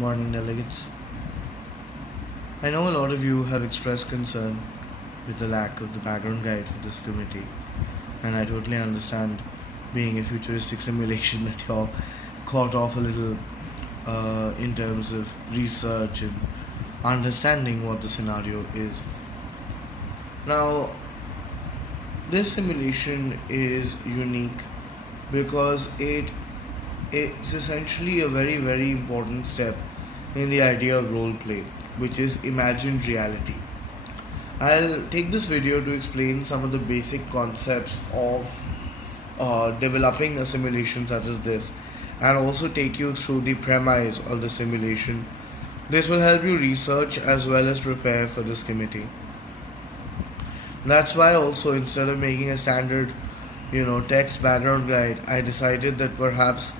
Morning, delegates. I know a lot of you have expressed concern with the lack of the background guide for this committee, and I totally understand, being a futuristic simulation, that you're caught off a little in terms of research and understanding what the scenario is. Now, this simulation is unique because it's essentially a very, very important step in the idea of role play, which is imagined reality. I'll take this video to explain some of the basic concepts of developing a simulation such as this, and also take you through the premise of the simulation. This will help you research as well as prepare for this committee. That's why also, instead of making a standard text background guide, I decided that perhaps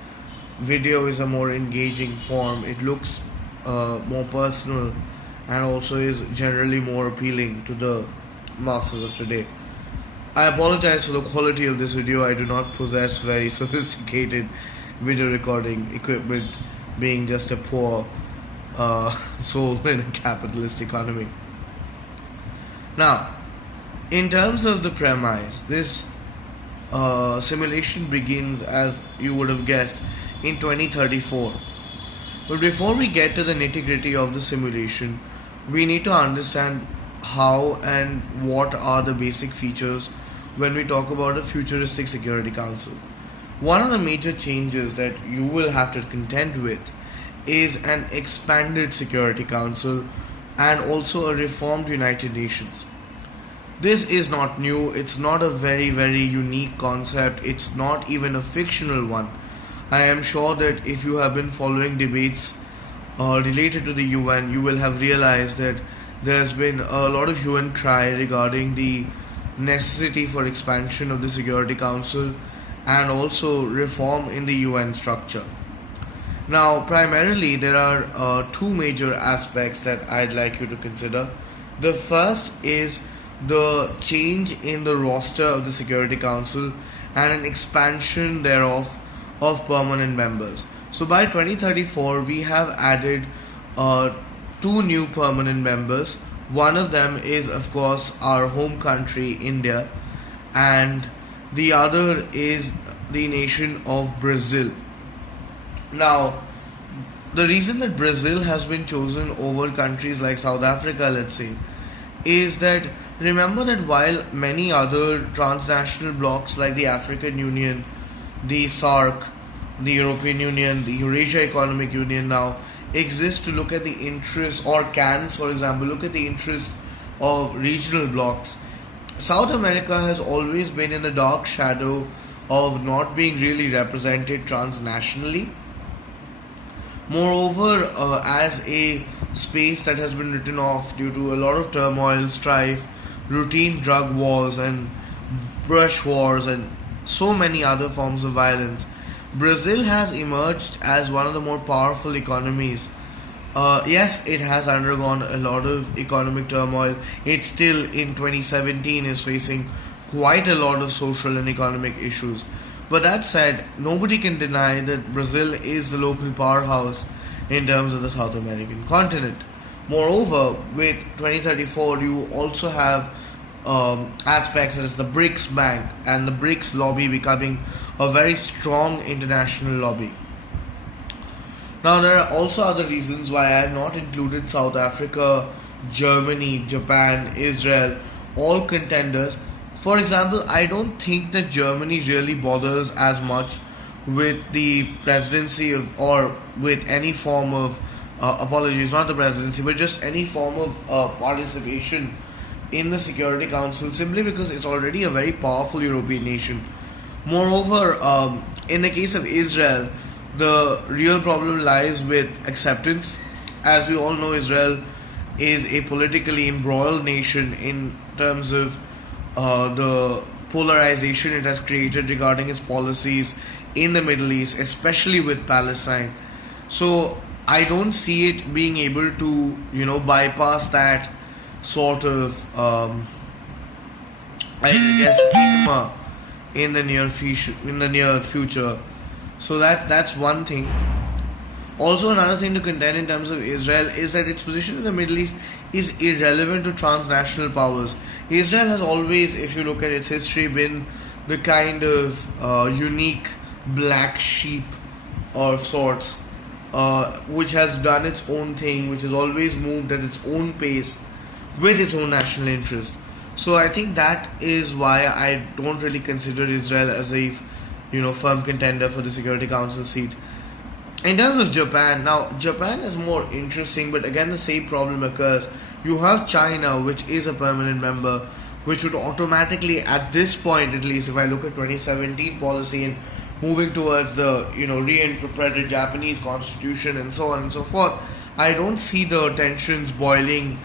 video is a more engaging form. It looks more personal and also is generally more appealing to the masses of today. I apologize for the quality of this video. I do not possess very sophisticated video recording equipment, being just a poor soul in a capitalist economy. Now, in terms of the premise, this simulation begins, as you would have guessed, in 2034. But before we get to the nitty-gritty of the simulation, we need to understand how and what are the basic features when we talk about a futuristic Security Council. One of the major changes that you will have to contend with is an expanded Security Council and also a reformed United Nations. This is not new, it's not a very, very unique concept, it's not even a fictional one. I am sure that if you have been following debates related to the UN, you will have realized that there's been a lot of hue and cry regarding the necessity for expansion of the Security Council and also reform in the UN structure. Now, primarily, there are two major aspects that I'd like you to consider. The first is the change in the roster of the Security Council and an expansion thereof of permanent members. So by 2034, we have added two new permanent members. One of them is, of course, our home country, India, and the other is the nation of Brazil. Now, the reason that Brazil has been chosen over countries like South Africa, let's say, is that remember that while many other transnational blocs like the African Union, the SAARC, the European Union, the Eurasia Economic Union now exist to look at the interests, or CANs, for example, look at the interests of regional blocs, South America has always been in the dark shadow of not being really represented transnationally. Moreover, as a space that has been written off due to a lot of turmoil, strife, routine drug wars and brush wars and so many other forms of violence, Brazil has emerged as one of the more powerful economies. Yes, it has undergone a lot of economic turmoil. It still in 2017 is facing quite a lot of social and economic issues. But that said, nobody can deny that Brazil is the local powerhouse in terms of the South American continent. Moreover, with 2034, you also have aspects such as the BRICS Bank and the BRICS lobby becoming a very strong international lobby. Now, there are also other reasons why I have not included South Africa, Germany, Japan, Israel, all contenders. For example, I don't think that Germany really bothers as much with the presidency of, or with any form of, apologies, not the presidency, but just any form of participation in the Security Council, simply because it's already a very powerful European nation. Moreover, in the case of Israel, the real problem lies with acceptance. As we all know, Israel is a politically embroiled nation in terms of the polarization it has created regarding its policies in the Middle East, especially with Palestine. So I don't see it being able to, bypass that sort of, I guess, stigma in the near future. So that's one thing. Also, another thing to contend in terms of Israel is that its position in the Middle East is irrelevant to transnational powers. Israel has always, if you look at its history, been the kind of unique black sheep of sorts, which has done its own thing, which has always moved at its own pace with its own national interest. So I think that is why I don't really consider Israel as a firm contender for the Security Council seat. In terms of Japan, now Japan is more interesting, but again the same problem occurs. You have China, which is a permanent member, which would automatically, at this point at least, if I look at 2017 policy and moving towards the reinterpreted Japanese constitution and so on and so forth, I don't see the tensions boiling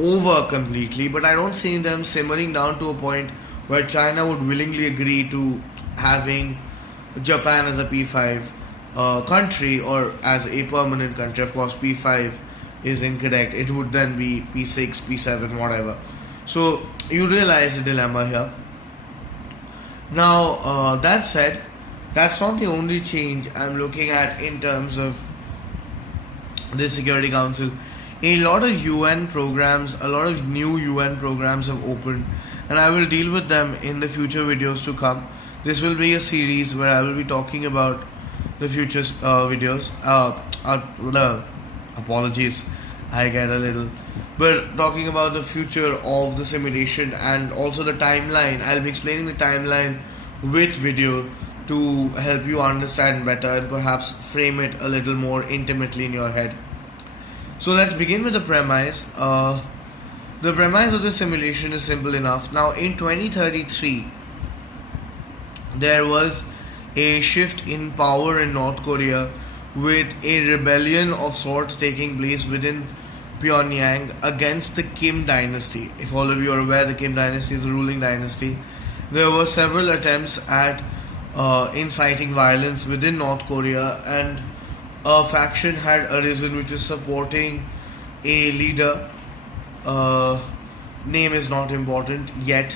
over completely, but I don't see them simmering down to a point where China would willingly agree to having Japan as a P5 country or as a permanent country. Of course, P5 is incorrect. It would then be P6, P7, whatever. So you realize the dilemma here. Now, that said, that's not the only change I'm looking at in terms of the Security Council. A lot of UN programs, a lot of new UN programs have opened, and I will deal with them in the future videos to come. This will be a series where I will be talking about the future videos. Apologies, I get a little. But talking about the future of the simulation and also the timeline. I'll be explaining the timeline with video to help you understand better and perhaps frame it a little more intimately in your head. So let's begin with the premise. The premise of the simulation is simple enough. Now in 2033, there was a shift in power in North Korea with a rebellion of sorts taking place within Pyongyang against the Kim dynasty. If all of you are aware, the Kim dynasty is the ruling dynasty. There were several attempts at inciting violence within North Korea, and a faction had arisen which is supporting a leader. Name is not important yet,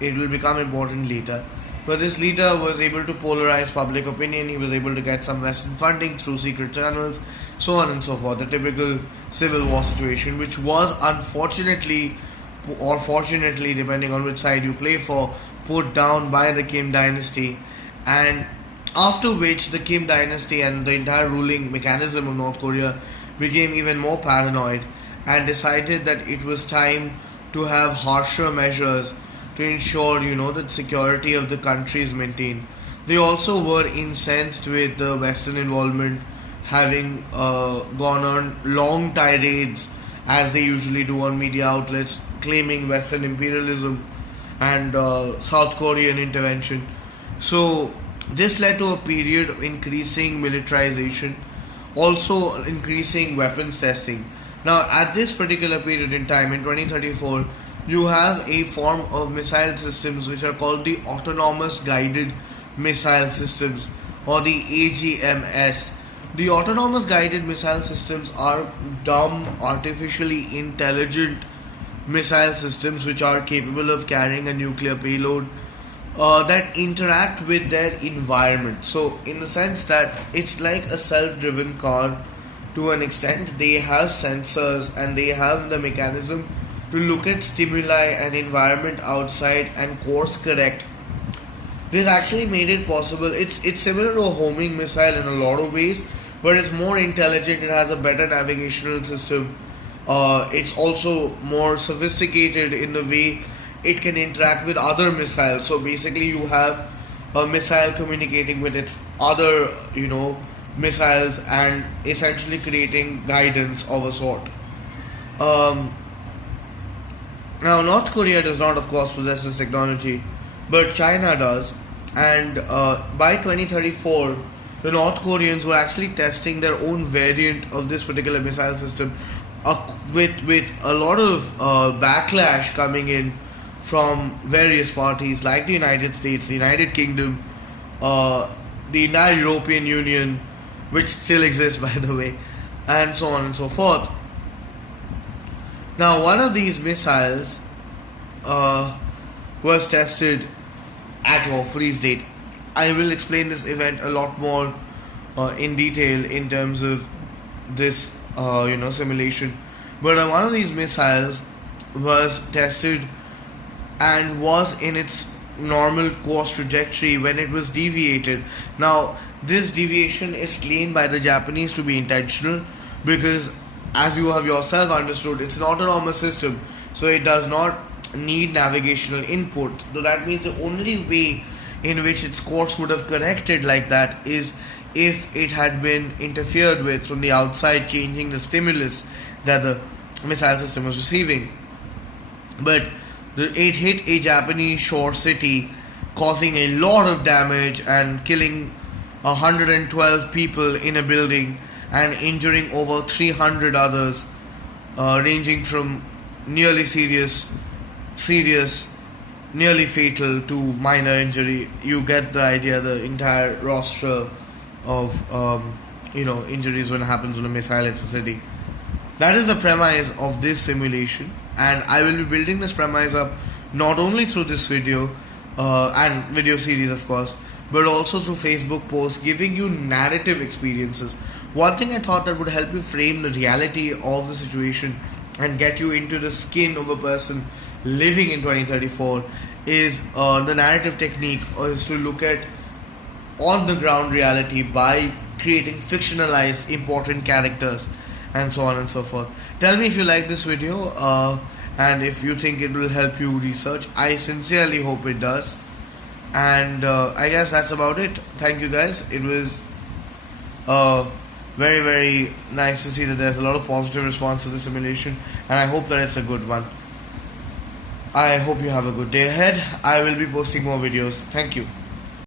it will become important later. But this leader was able to polarize public opinion. He was able to get some Western funding through secret channels, so on and so forth. The typical civil war situation, which was unfortunately or fortunately, depending on which side you play for, put down by the Kim dynasty. And after which the Kim dynasty and the entire ruling mechanism of North Korea became even more paranoid and decided that it was time to have harsher measures to ensure, that security of the country is maintained. They also were incensed with the Western involvement, having gone on long tirades, as they usually do on media outlets, claiming Western imperialism and South Korean intervention. So this led to a period of increasing militarization, also increasing weapons testing. Now, at this particular period in time, in 2034, you have a form of missile systems which are called the Autonomous Guided Missile Systems, or the AGMS. The Autonomous Guided Missile Systems are dumb, artificially intelligent missile systems which are capable of carrying a nuclear payload that interact with their environment. So, in the sense that it's like a self-driven car to an extent. They have sensors and they have the mechanism to look at stimuli and environment outside and course correct. This actually made it possible. It's similar to a homing missile in a lot of ways, but it's more intelligent. It has a better navigational system. It's also more sophisticated in the way it can interact with other missiles. So basically, you have a missile communicating with its other, missiles and essentially creating guidance of a sort. Now, North Korea does not, of course, possess this technology, but China does. And by 2034, the North Koreans were actually testing their own variant of this particular missile system, with a lot of backlash coming in from various parties like the United States, the United Kingdom, the entire European Union, which still exists by the way, and so on and so forth. Now, one of these missiles was tested at freeze date. I will explain this event a lot more in detail in terms of this simulation. But one of these missiles was tested and was in its normal course trajectory when it was deviated. Now, this deviation is claimed by the Japanese to be intentional because, as you have yourself understood, it's an autonomous system, so it does not need navigational input. So that means the only way in which its course would have corrected like that is if it had been interfered with from the outside, changing the stimulus that the missile system was receiving. But it hit a Japanese shore city, causing a lot of damage and killing 112 people in a building and injuring over 300 others, ranging from nearly serious, nearly fatal to minor injury. You get the idea, the entire roster of injuries when it happens when a missile hits a city. That is the premise of this simulation, and I will be building this premise up not only through this video and video series, of course, but also through Facebook posts, giving you narrative experiences. One thing I thought that would help you frame the reality of the situation and get you into the skin of a person living in 2034 is the narrative technique, or is to look at on the ground reality by creating fictionalized important characters and so on and so forth. Tell me if you like this video and if you think it will help you research. I sincerely hope it does. And I guess that's about it. Thank you guys. It was very, very nice to see that there's a lot of positive response to the simulation, and I hope that it's a good one. I hope you have a good day ahead. I will be posting more videos. Thank you.